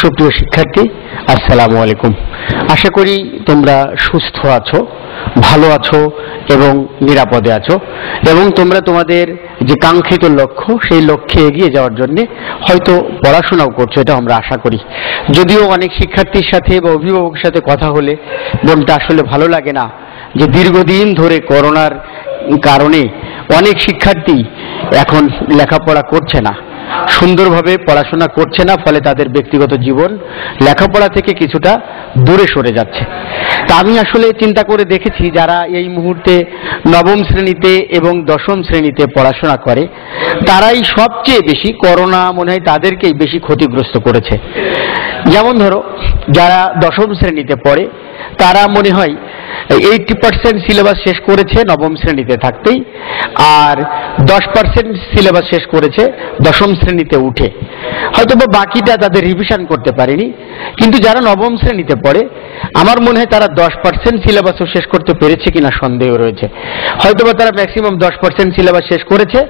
সুপ্রিয় শিক্ষার্থী, আসসালামু আলাইকুম। আশা করি তোমরা সুস্থ আছো, ভালো আছো এবং নিরাপদে আছো, এবং তোমরা তোমাদের যে কাঙ্ক্ষিত লক্ষ্য সেই লক্ষ্যে এগিয়ে যাওয়ার জন্য হয়তো পড়াশোনাও করছো, এটা আমরা আশা করি। যদিও অনেক শিক্ষার্থীর সাথে বা অভিভাবকের সাথে কথা হলে মনটা আসলে ভালো লাগে না যে দীর্ঘদিন ধরে করোনার কারণে অনেক শিক্ষার্থী এখন লেখাপড়া করছে না, সুন্দরভাবে পড়াশোনা করছে না, ফলে তাদের ব্যক্তিগত জীবন লেখাপড়া থেকে কিছুটা দূরে সরে যাচ্ছে। তা আমি আসলে চিন্তা করে দেখেছি যারা এই মুহূর্তে নবম শ্রেণীতে এবং দশম শ্রেণীতে পড়াশোনা করে তারাই সবচেয়ে বেশি, করোনা মনে হয় তাদেরকেই বেশি ক্ষতিগ্রস্ত করেছে। যেমন ধরো যারা দশম শ্রেণীতে পড়ে তারা মনে হয় 80% সিলেবাস শেষ করেছে নবম শ্রেণীতে থাকতেই, আর 10% সিলেবাস শেষ করেছে দশম শ্রেণীতে উঠে। হয়তো বা বাকিটা তাদের রিভিশন করতে পারেনি, কিন্তু যারা নবম শ্রেণীতে পড়ে আমার মনে হয় তারা 10% সিলেবাসও শেষ করতে পেরেছে কিনা সন্দেহ রয়েছে। হয়তো বা তারা ম্যাক্সিমাম 10% সিলেবাস শেষ করেছে,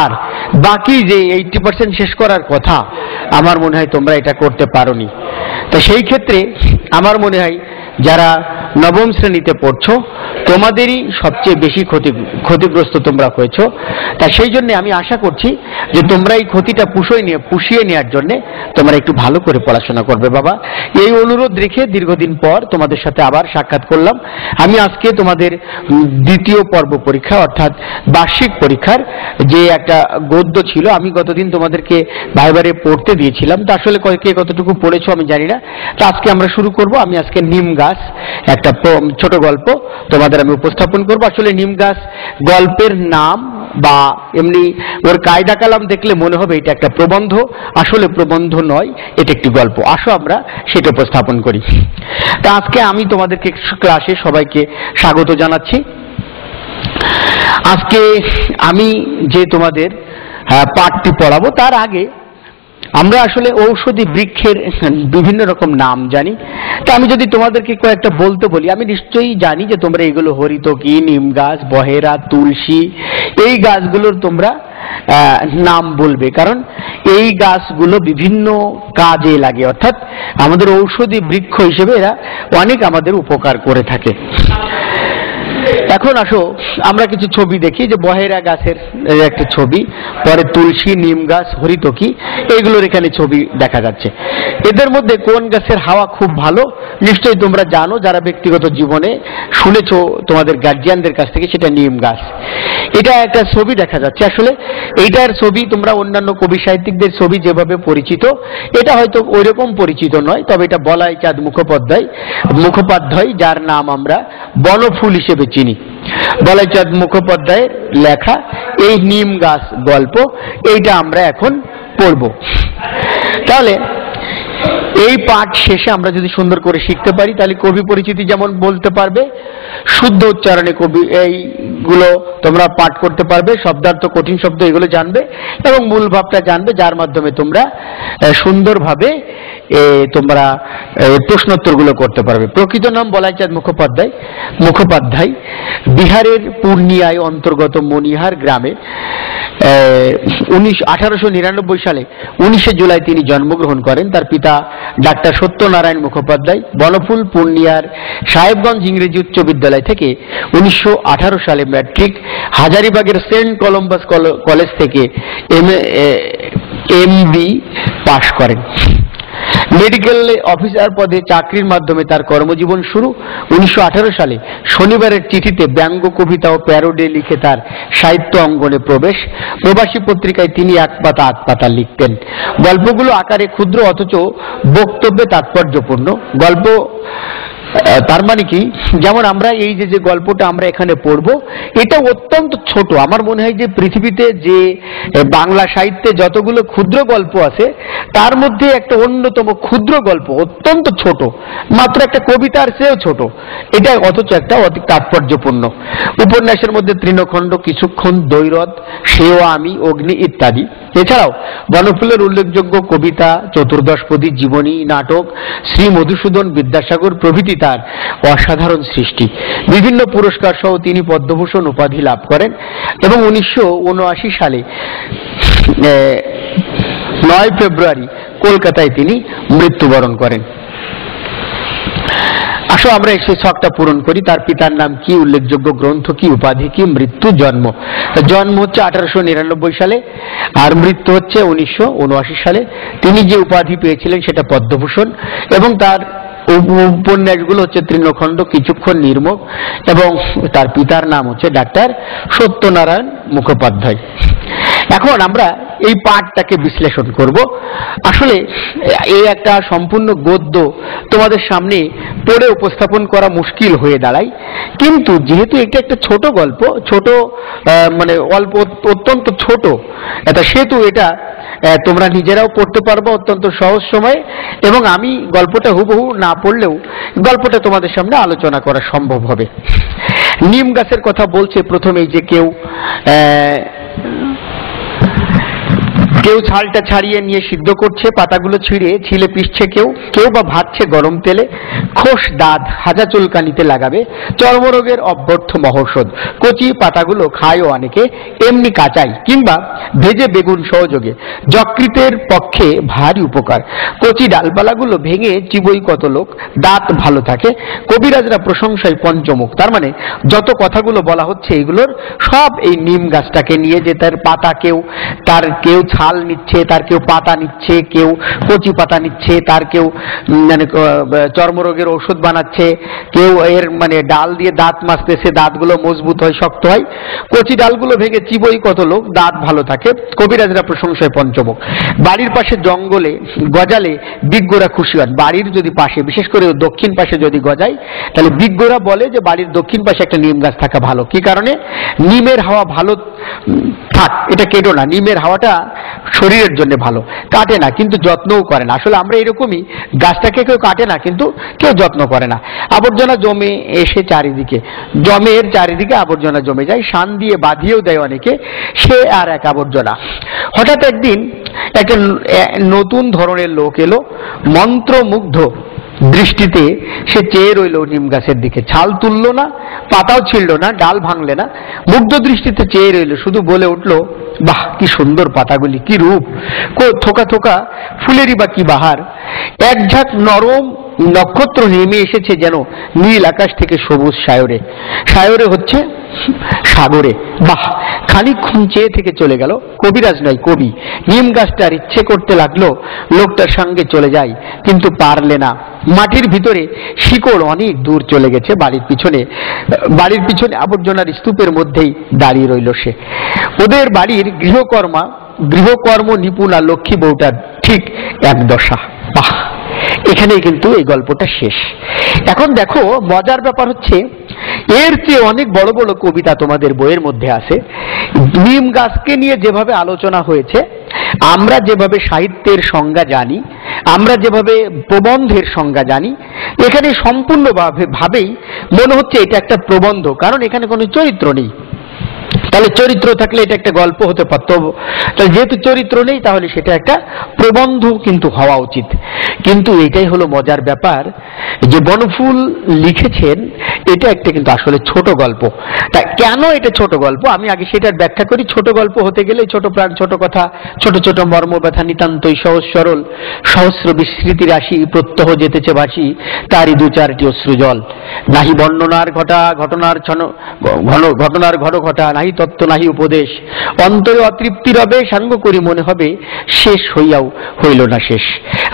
আর বাকি যে 80% শেষ করার কথা আমার মনে হয় তোমরা এটা করতে পারোনি। তো সেই ক্ষেত্রে আমার মনে হয় যারা নবম শ্রেণীতে পড়ছো তোমাদেরই সবচেয়ে বেশি ক্ষতিগ্রস্ত তোমরা হয়েছো। তা সেই জন্য আমি আশা করছি যে তোমরা এই ক্ষতিটা পুষিয়ে নেওয়ার জন্য তোমরা একটু ভালো করে পড়াশোনা করবে বাবা। এই অনুরোধ রেখে দীর্ঘদিন পর তোমাদের সাথে আবার সাক্ষাৎ করলাম। আমি আজকে তোমাদের দ্বিতীয় পর্ব পরীক্ষা অর্থাৎ বার্ষিক পরীক্ষার যে একটা গদ্য ছিল, আমি গতদিন তোমাদেরকে ভাইবারে পড়তে দিয়েছিলাম, তা আসলে কে কতটুকু পড়েছো আমি জানি না। তা আজকে আমরা শুরু করব। আমি আজকে নিম গাছ একটা ছোট গল্প তোমাদের আমি উপস্থাপন করব। আসলে নিম গাছ গল্পের নাম বা এমনি ওর কায়দা কালাম দেখলে মনে হবে এটা একটা প্রবন্ধ, আসলে প্রবন্ধ নয়, এটা একটি গল্প। আসো আমরা সেটা উপস্থাপন করি। তা আজকে আমি তোমাদেরকে ক্লাসে সবাইকে স্বাগত জানাচ্ছি। আজকে আমি যে তোমাদের পাঠটি পড়াবো তার আগে আমরা আসলে ঔষধি বৃক্ষের বিভিন্ন রকম নাম জানি। তা আমি যদি তোমাদেরকে কয়েকটা বলতে বলি, আমি নিশ্চয়ই জানি যে তোমরা এগুলো হরিতকি, নিম গাছ, বহেরা, তুলসী, এই গাছগুলোর তোমরা নাম বলবে, কারণ এই গাছগুলো বিভিন্ন কাজে লাগে, অর্থাৎ আমাদের ঔষধি বৃক্ষ হিসেবে এরা অনেক আমাদের উপকার করে থাকে। এখন আসো আমরা কিছু ছবি দেখি, যে বহেরা গাছের একটা ছবি, পরে তুলসী, নিম গাছ, হরিতকি, এইগুলোর এখানে ছবি দেখা যাচ্ছে। এদের মধ্যে কোন গাছের হাওয়া খুব ভালো নিশ্চয়ই তোমরা জানো, যারা ব্যক্তিগত জীবনে শুনেছো তোমাদের গার্জিয়ানদের কাছ থেকে, সেটা নিম গাছ। এটা একটা ছবি দেখা যাচ্ছে। আসলে এইটার ছবি তোমরা অন্যান্য কবি সাহিত্যিকদের ছবি যেভাবে পরিচিত, এটা হয়তো ওইরকম পরিচিত নয়, তবে এটা বলাই চাঁদ মুখোপাধ্যায়, যার নাম আমরা বনফুল হিসেবে চিনি। বলাই চাঁদ মুখোপাধ্যায়ের লেখা এই নিম গাছ গল্প, এইটা আমরা এখন পড়ব। তাহলে এই পাঠ শেষে আমরা যদি সুন্দর করে শিখতে পারি তাহলে কবি পরিচিতি যেমন বলতে পারবে, শুদ্ধ উচ্চারণে কবি এইগুলো তোমরা পাঠ করতে পারবে, শব্দার্থ, কঠিন শব্দ এগুলো জানবে এবং মূল ভাবটা জানবে, যার মাধ্যমে তোমরা সুন্দরভাবে তোমরা প্রশ্নোত্তরগুলো করতে পারবে। প্রকৃত নাম বলাইচাঁদ মুখোপাধ্যায়, বিহারের পূর্ণিয়ায় অন্তর্গত মনিহার গ্রামে 1899 সালে 19 জুলাই তিনি জন্মগ্রহণ করেন। তার পিতা ডাক্তার সত্যনারায়ণ মুখোপাধ্যায় বনফুল পূর্ণিয়ার সাহেবগঞ্জ ইংরেজি উচ্চ বিদ্যালয় থেকে 1918 সালে ম্যাট্রিক, হাজারিবাগের সেন্ট কলম্বাস কলেজ থেকে MB পাশ করেন। মেডিকেল অফিসার পদে চাকরির মাধ্যমে তার কর্মজীবন শুরু। 1918 সালে শনিবারের চিঠিতে ব্যঙ্গ, কবিতা ও প্যারোডি লিখে তার সাহিত্য অঙ্গনে প্রবেশ। প্রবাসী পত্রিকায় তিনি এক পাতা আধ পাতা লিখতেন। গল্পগুলো আকারে ক্ষুদ্র অথচ বক্তব্যে তাৎপর্যপূর্ণ। গল্প তার মানে কি, যেমন আমরা এই যে গল্পটা আমরা এখানে পড়বো, এটা অত্যন্ত ছোট। আমার মনে হয় যে পৃথিবীতে যে বাংলা সাহিত্যে যতগুলো ক্ষুদ্র গল্প আছে তার মধ্যে একটা অন্যতম ক্ষুদ্র গল্প, অত্যন্ত ছোট, মাত্র একটা কবিতার চেয়েও ছোট, এটা অথচ একটা অতি তাৎপর্যপূর্ণ। উপন্যাসের মধ্যে তৃণখণ্ড, কিছুক্ষণ, দৈরথ, সেও আমি, অগ্নি ইত্যাদি। এছাড়াও বনফুলের উল্লেখযোগ্য কবিতা, চতুর্দশপদী, জীবনী, নাটক, শ্রী মধুসূদন বিদ্যাসাগর প্রভৃতি তার অসাধারণ সৃষ্টি। বিভিন্ন পুরস্কার সহ তিনি পদ্মভূষণ উপাধি লাভ করেন এবং 1979 সালে 9 ফেব্রুয়ারি কলকাতায় তিনি মৃত্যুবরণ করেন। আসো আমরা সেই শখটা পূরণ করি। তার পিতার নাম কি, উল্লেখযোগ্য গ্রন্থ কি, উপাধি কি, মৃত্যু, জন্ম। জন্ম হচ্ছে 1899 সালে আর মৃত্যু হচ্ছে 1979 সালে। তিনি যে উপাধি পেয়েছিলেন সেটা পদ্মভূষণ, এবং তার উপন্যাসগুলো হচ্ছে তৃণখণ্ড, কিছুক্ষণ, নির্মোহ, এবং তার পিতার নাম হচ্ছে ডাক্তার সত্যনারায়ণ মুখোপাধ্যায়। এখন আমরা এই পাঠটাকে বিশ্লেষণ করব। আসলে এই একটা সম্পূর্ণ গদ্য তোমাদের সামনে পড়ে উপস্থাপন করা মুশকিল হয়ে দাঁড়ায়, কিন্তু যেহেতু এটা একটা ছোট গল্প, ছোট মানে অল্প, অত্যন্ত ছোট এটা, সেহেতু এটা তোমরা নিজেরাও পড়তে পারবো অত্যন্ত সহজ সময়ে, এবং আমি গল্পটা হুবহু না পড়লেও গল্পটা তোমাদের সামনে আলোচনা করা সম্ভব হবে। নিম গাছের কথা বলছে প্রথমেই, যে কেউ ছালটা ছাড়িয়ে নিয়ে সিদ্ধ করছে, পাতাগুলো ছিলে পিষছে, কেউ বা ভাজছে গরম তেলে, খোস দাঁত হাজা চুলকানিতে লাগাবে, চর্মরোগের অব্যর্থ মহৌষধ। কচি পাতাগুলো খায়ও অনেকে এমনি কাঁচাই, কিংবা ভেজে বেগুন সহযোগে, যকৃতের পক্ষে ভারী উপকার। কচি ডালপালাগুলো ভেঙে চিবই কত লোক, দাঁত ভালো থাকে। কবিরাজরা প্রশংসায় পঞ্চমুখ। তার মানে যত কথাগুলো বলা হচ্ছে এগুলোর সব এই নিম গাছটাকে নিয়ে, যে তার পাতা কেউ ছাল নিচ্ছে, তার কেউ পাতা নিচ্ছে, কেউ কচি পাতা নিচ্ছে, তার কেউ মানে চর্মরোগের ঔষধ বানাচ্ছে, কেউ এর মানে ডাল দিয়ে দাঁত মাজতেছে, দাঁতগুলো মজবুত হয়, শক্ত হয়। কচি ডালগুলো ভেঙে চিবই কত লোক, দাঁত ভালো থাকে। কবিরাজরা প্রশংসায় পঞ্চমুখ। বাড়ির পাশে জঙ্গলে গজালে বিজ্ঞরা খুশি হন। বাড়ির যদি পাশে, বিশেষ করে দক্ষিণ পাশে যদি গজায়, তাহলে বিজ্ঞরা বলে যে বাড়ির দক্ষিণ পাশে একটা নিম গাছ থাকা ভালো। কি কারণে? নিমের হাওয়া ভালো থাক, এটা কেটো না, নিমের হাওয়াটা শরীরের জন্য ভালো, কাটে না কিন্তু যত্নও করে না। আসলে আমরা এরকমই, গাছটাকে কেউ কাটে না কিন্তু কেউ যত্ন করে না। আবর্জনা জমে এসে জমের চারিদিকে আবর্জনা জমে যায়, শান দিয়ে বাঁধিয়েও দেয় অনেকে, সে আর এক আবর্জনা। হঠাৎ একদিন একটা নতুন ধরনের লোক এলো, মন্ত্রমুগ্ধ দৃষ্টিতে সে চেয়ে রইল নিম গাছের দিকে। ছাল তুললো না, পাতাও ছিঁড়ল না, ডাল ভাঙলে না, মুগ্ধ দৃষ্টিতে চেয়ে রইল, শুধু বলে উঠল, বাহ কি সুন্দর পাতাগুলি, কি রূপ, থোকা থোকা ফুলেরই বা কি বাহার। এক ঝাঁক নরম নক্ষত্র নেমে এসেছে যেন নীল আকাশ থেকে সবুজ সায়রে। সায়রে হচ্ছে সাগরে। বাহ! খানিকক্ষণ চেয়ে থেকে চলে গেল। কবিরাজ নয়, কবি। নিম গাছটার ইচ্ছে করতে লাগলো লোকটার সঙ্গে চলে যায়, কিন্তু পারলে না। মাটির ভিতরে শিকড় অনেক দূর চলে গেছে। বাড়ির পিছনে আবর্জনার স্তূপের মধ্যেই দাঁড়িয়ে রইল সে। ওদের বাড়ির গৃহকর্ম নিপুণা লক্ষ্মী বউটার ঠিক এক দশা। বাহ! এখানেই কিন্তু এই গল্পটা শেষ। এখন দেখো, মজার ব্যাপার হচ্ছে, এর চেয়ে অনেক বড় বড় কবিতা তোমাদের বইয়ের মধ্যে আছে। নিম গাছকে নিয়ে যেভাবে আলোচনা হয়েছে, আমরা যেভাবে সাহিত্যের সংজ্ঞা জানি, আমরা যেভাবে প্রবন্ধের সংজ্ঞা জানি, এখানে সম্পূর্ণভাবেই মনে হচ্ছে এটা একটা প্রবন্ধ, কারণ এখানে কোনো চরিত্র নেই। তাহলে চরিত্র থাকলে এটা একটা গল্প হতে পারত, তাহলে যেহেতু চরিত্র নেই তাহলে সেটা একটা প্রবন্ধ কিন্তু হওয়া উচিত। কিন্তু এটাই হলো মজার ব্যাপার, যে বনফুল লিখেছেন এটা একটা কিন্তু আসলে ছোট গল্প। তা কেন এটা ছোট গল্প, আমি আগে সেটার ব্যাখ্যা করি। ছোট গল্প হতে গেলে ছোট প্রাণ, ছোট কথা, ছোট ছোট মর্ম ব্যথা, নিতান্তই সহজ সরল, সহস্র বিস্মৃতি রাশি, প্রত্যহ যেতেছে ভাসি, তারই দু চারটি অশ্রুজল। নাহি বর্ণনার ঘটনার ঘটা, নাহি তত্ত্ব নাহি উপদেশ, অন্তরে অতৃপ্তি রবে, সাঙ্গ করি মনে হবে শেষ হইয়াও হইল না শেষ।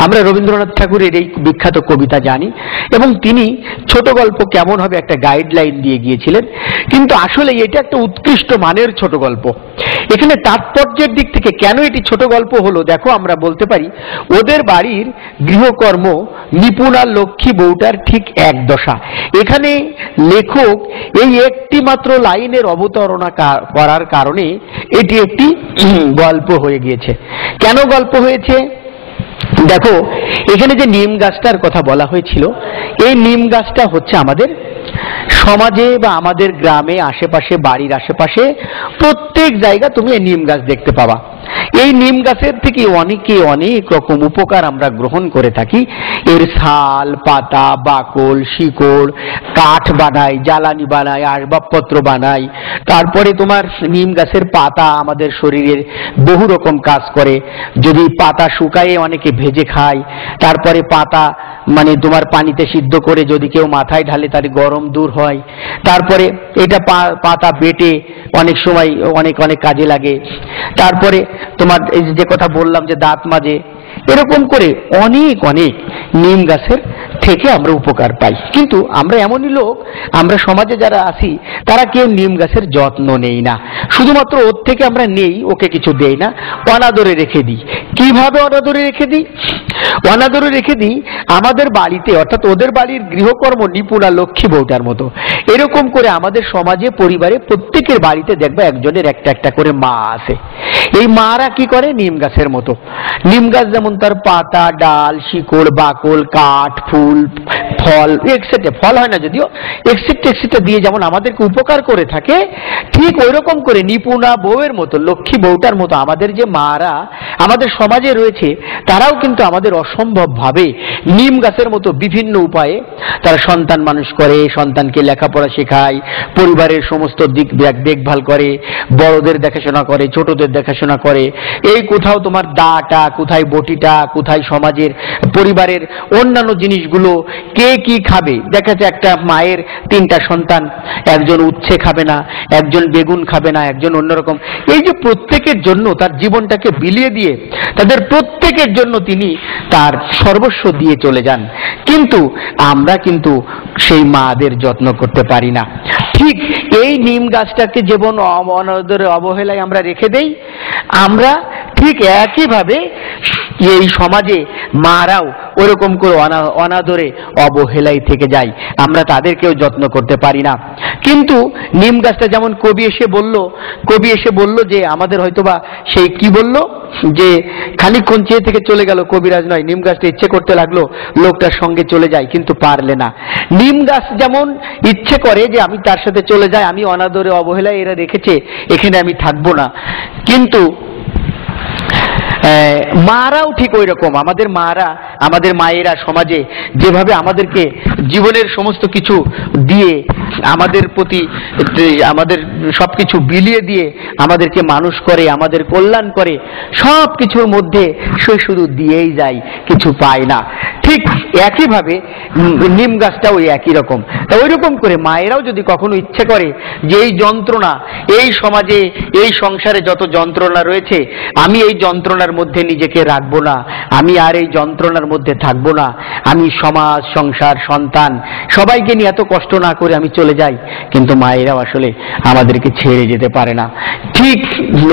আমরা রবীন্দ্রনাথ ঠাকুরের এই বিখ্যাত কবিতা জানি, এবং তিনি ছোট গল্প কেমন হবে একটা গাইডলাইন দিয়ে গিয়েছিলেন। কিন্তু আসলে এটা একটা উৎকৃষ্ট মানের ছোট গল্প। এখানে তাৎপর্যের দিক থেকে কেন এটি ছোট গল্প হলো, দেখো আমরা বলতে পারি, ওদের বাড়ির গৃহকর্ম নিপুণা লক্ষ্মী বউটার ঠিক এক দশা। এখানে লেখক এই একটি মাত্র লাইনের অবতারণা করার কারণে এটি একটি গল্প হয়ে গিয়েছে। কেন গল্প হয়েছে? দেখো, এখানে যে নিম গাছটার কথা বলা হয়েছিল, এই নিম গাছটা হচ্ছে আমাদের সমাজে বা আমাদের গ্রামে আশেপাশে, বাড়ির আশেপাশে প্রত্যেক জায়গা তুমি এই নিম গাছ দেখতে পাবা। এই নিম গাছের থেকে অনেকে অনেক রকম উপকার আমরা গ্রহণ করে থাকি। এর ছাল, পাতা, বাকল, শিকড়, কাঠ বানাই, জ্বালানি বানাই, আসবাবপত্র বানাই। তারপরে তোমার নিম গাছের পাতা আমাদের শরীরের বহু রকম কাজ করে। যদি পাতা শুকায়ে অনেকে ভেজে খায়, তারপরে পাতা মানে তোমার পানিতে সিদ্ধ করে যদি কেউ মাথায় ঢালে তার গরম দূর হয়। তারপরে এটা পাতা বেটে অনেক সময় অনেক অনেক কাজে লাগে। তারপরে তোমার এই যে কথা বললাম যে দাঁত মাজে, এরকম করে অনেক অনেক নিম গাছের থেকে আমরা উপকার পাই। কিন্তু আমরা এমনই লোক, আমরা সমাজে যারা আছি তারা কেউ নিম গাছের যত্ন নেই না। শুধুমাত্র ওর থেকে আমরা নেই, ওকে কিছু দেই না, অনাদরে রেখে দিই। কিভাবে অনাদরে রেখে দিই? অনাদরে রেখে দিই আমাদের বাড়িতে, অর্থাৎ ওদের বাড়ির গৃহকর্ম নিপুণা লক্ষ্মী বউটার মতো। এরকম করে আমাদের সমাজে, পরিবারে প্রত্যেকের বাড়িতে দেখবে একজনের একটা একটা করে মা আছে। এই মারা কি করে? নিম গাছের মতো। নিম গাছ যেমন তার পাতা, ডাল, শিকড়, বাকল, কাঠ, ফুল, ফল এক্সেট্রা, ফল হয় না যদিও, এক্সেট্রা দিয়ে যেমন আমাদেরকে উপকার করে থাকে, ঠিক ওই রকম করে নিপুণা বউয়ের মতো, লক্ষ্মী বউটার মতো আমাদের যে মারা আমাদের সমাজে রয়েছে, তারাও কিন্তু আমাদের অসম্ভব ভাবে নিম গাছের মতো বিভিন্ন উপায়ে তারা সন্তান মানুষ করে, সন্তানকে লেখাপড়া শেখায়, পরিবারের সমস্ত দিক দেখভাল করে, বড়দের দেখাশোনা করে, ছোটদের দেখাশোনা করে। এই কোথাও তোমার দাটা, কোথায় বটিটা, কোথায় সমাজের পরিবারের অন্যান্য জিনিসগুলো, কে কি খাবে। দেখা যাচ্ছে একটা মায়ের 3টা সন্তান, একজন উচ্ছে খাবে না, একজন বেগুন খাবে না, একজন অন্যরকম। এই যে প্রত্যেকের জন্য তার জীবনটাকে বিলিয়ে দিয়ে তাদের প্রত্যেকের জন্য তিনি তার সর্বস্ব দিয়ে চলে যান। কিন্তু আমরা কিন্তু সেই মাদের যত্ন করতে পারি না। ঠিক এই নিম গাছটাকে যেমন অনাদরে অবহেলায় আমরা রেখে দেই, আমরা ঠিক একইভাবে এই সমাজে মারাও ওরকম করে অনাদরে অবহেলাই থেকে যায়। আমরা তাদেরকেও যত্ন করতে পারি না। কিন্তু নিম গাছটা যেমন কবি এসে বলল যে আমাদের হয়তোবা সেই কি বলল যে খানিকক্ষণ চেয়ে থেকে চলে গেল, কবিরাজ নয়, নিম গাছটা ইচ্ছে করতে লাগলো লোকটার সঙ্গে চলে যায়, কিন্তু পারলে না। নিম গাছ যেমন ইচ্ছে করে যে আমি তার সাথে চলে যাই, আমি অনাদরে অবহেলায় এরা রেখেছে, এখানে আমি থাকবো না। কিন্তু মারাও ঠিক ওই রকম। আমাদের মারা, আমাদের মায়েরা সমাজে যেভাবে আমাদেরকে জীবনের সমস্ত কিছু দিয়ে, আমাদের প্রতি আমাদের সবকিছু বিলিয়ে দিয়ে আমাদেরকে মানুষ করে, আমাদের কল্যাণ করে, সব কিছুর মধ্যে সে শুধু দিয়েই যায়, কিছু পায় না। ঠিক একইভাবে নিম গাছটাও একই রকম। তা ওই রকম করে মায়েরাও যদি কখনো ইচ্ছে করে যে এই যন্ত্রণা, এই সমাজে, এই সংসারে যত যন্ত্রণা রয়েছে, আমি এই যন্ত্রণার মধ্যে নিজেকে রাখবো না, আমি আর এই যন্ত্রণার মধ্যে থাকবো না, আমি সমাজ, সংসার, সন্তান সবাইকে নিয়ে এত কষ্ট না করে আমি চলে যাই। কিন্তু মায়েরাও আসলে আমাদেরকে ছেড়ে যেতে পারে না। ঠিক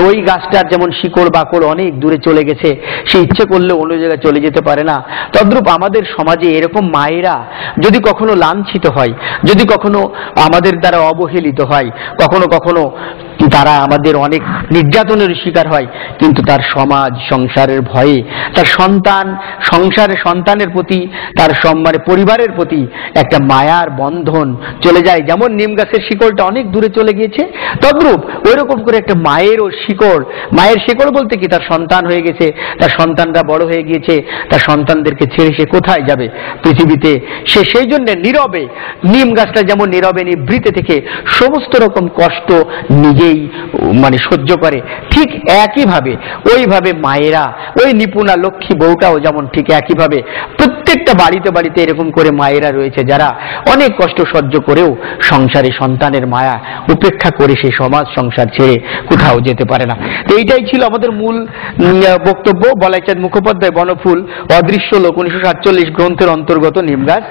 ওই গাছটার যেমন শিকড় বাকড় অনেক দূরে চলে গেছে, সে ইচ্ছে করলে অন্য জায়গায় চলে যেতে পারে না, তদ্রূপ আমাদের সমাজে এরকম মায়েরা যদি কখনো লাঞ্ছিত হয়, যদি কখনো আমাদের দ্বারা অবহেলিত হয়, কখনো কখনো তারা আমাদের অনেক নির্যাতনের শিকার হয়, কিন্তু তার সমাজ সংসারের ভয়ে, তার সন্তানের প্রতি, তার মানে পরিবারের প্রতি একটা মায়ার বন্ধন চলে যায়। যেমন নিম গাছের শিকড়টা অনেক দূরে চলে গিয়েছে, তদ্রূপ ওই রকম করে একটা মায়েরও শিকড়, মায়ের শিকড় বলতে কি, তার সন্তান হয়ে গেছে, তার সন্তানরা বড় হয়ে গিয়েছে, তার সন্তানদেরকে ছেড়ে সে কোথায় যাবে পৃথিবীতে। সে সেই জন্য নীরবে, নিম গাছটা যেমন নীরবে নিভৃতে থেকে সমস্ত রকম কষ্ট নিজেই মানে সহ্য করে, ঠিক একইভাবে ওইভাবে মায়েরা, ওই নিপুণা লক্ষ্মী বউটাও যেমন ঠিক একইভাবে প্রত্যেকটা বাড়িতে বাড়িতে এরকম করে মায়েরা রয়েছে যারা অনেক কষ্ট সহ্য করেও সংসারে সন্তানের মায়া উপেক্ষা করে সেই সমাজ সংসার ছেড়ে কোথাও যেতে পারে না। তো এইটাই ছিল আমাদের মূল বক্তব্য। বলাইচাঁদ মুখোপাধ্যায় বনফুল অদৃশ্য লোক 1947 গ্রন্থের অন্তর্গত নিম গাছ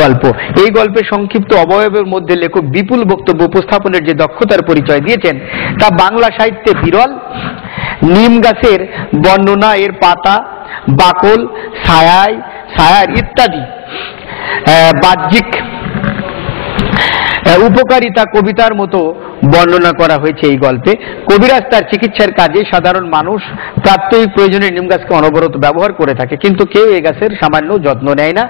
গল্প। এই গল্পের সংক্ষিপ্ত অবয়বের মধ্যে লেখক বিপুল বক্তব্য উপস্থাপনের যে দক্ষতার পরিচয় দিয়েছেন তা বাংলা সাহিত্যে বিরল। নিম গাছের বর্ণনা, এর পাতা, বাকল, ছায়ার ইত্যাদি বাহ্যিক উপকারিতা কবিতার মতো বর্ণনা করা হয়েছে এই গল্পে। কবিরাজ তার চিকিৎসার কাজে সাধারণ মানুষ প্রাত্যহিক প্রয়োজনে নিম গাছকে অনবরত ব্যবহার করে থাকে, কিন্তু কেউ এই গাছের সামান্য যত্ন নেয় না।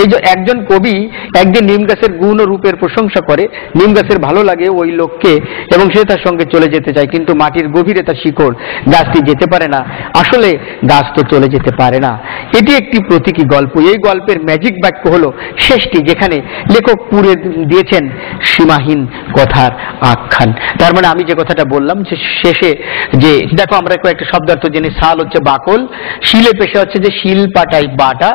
এই যে একজন কবি একদিন নিম গাছের গুণ ও রূপের প্রশংসা করে, নিম গাছের ভালো লাগে ওই লোককে এবং সে তার সঙ্গে চলে যেতে চায়, কিন্তু মাটির গভীরে তার শিকড়, গাছটি যেতে পারে না। আসলে গাছ তো চলে যেতে পারে না। এটি একটি প্রতীকী গল্প। এই গল্পের ম্যাজিক বাক্য হলো শেষটি, যেখানে লেখক পুরে দিয়েছেন সীমাহীন কথার আখ্যান। তার মানে আমি যে কথাটা বললাম যে শেষে যে দেখো আমরা কয়েকটা শব্দার্থ জেনে, শাল হচ্ছে বাকল, শিলে পেশা হচ্ছে যে শিল পাটাই বাটা,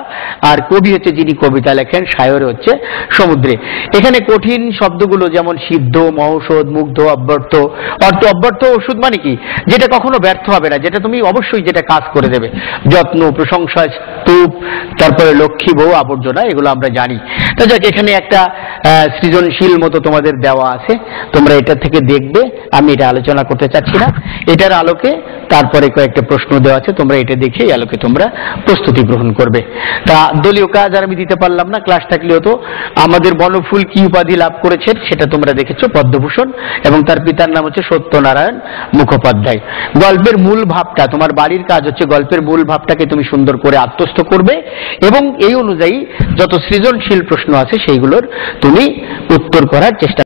আর কবি হচ্ছে যিনি কবিতা লেখেন, সায়রে হচ্ছে সমুদ্রে। এখানে কঠিন শব্দগুলো যেমন সিদ্ধ, মহৌষধ, মুগ্ধ, অব্যর্থ। অব্যর্থ ওষুধ মানে কি? যেটা কখনো ব্যর্থ হবে না, যেটা তুমি অবশ্যই যেটা কাজ করে দেবে। যত্ন, প্রশংসা, স্তূপ, তারপরে লক্ষ্মী, বউ, আবর্জনা, এগুলো আমরা জানি। তা যাক, এখানে একটা সৃজনশীল মতো তোমাদের দেওয়া আছে, তোমরা এটা থেকে দেখবে। আমি এটা আলোচনা করতে চাচ্ছি না। এটার আলোকে তারপরে কয়েকটা প্রশ্ন দেওয়া আছে, তোমরা এটা দেখে এই আলোকে তোমরা প্রস্তুতি গ্রহণ করবে। তা দলীয় কাজ আর আমি দিতে পারলাম না, ক্লাস থাকলেও তো। আমাদের বনফুল কি উপাধি লাভ করেছেন সেটা তোমরা দেখেছো, পদ্মভূষণ, এবং তার পিতার নাম হচ্ছে সত্যনারায়ণ মুখোপাধ্যায়। গল্পের মূল ভাবটা, তোমার বাড়ির কাজ হচ্ছে গল্পের মূল ভাবটাকে তুমি সুন্দর করে আত্মস্থ করবে এবং এই অনুযায়ী যত সৃজনশীল প্রশ্ন আছে সেইগুলোর তুমি উত্তর করার চেষ্টা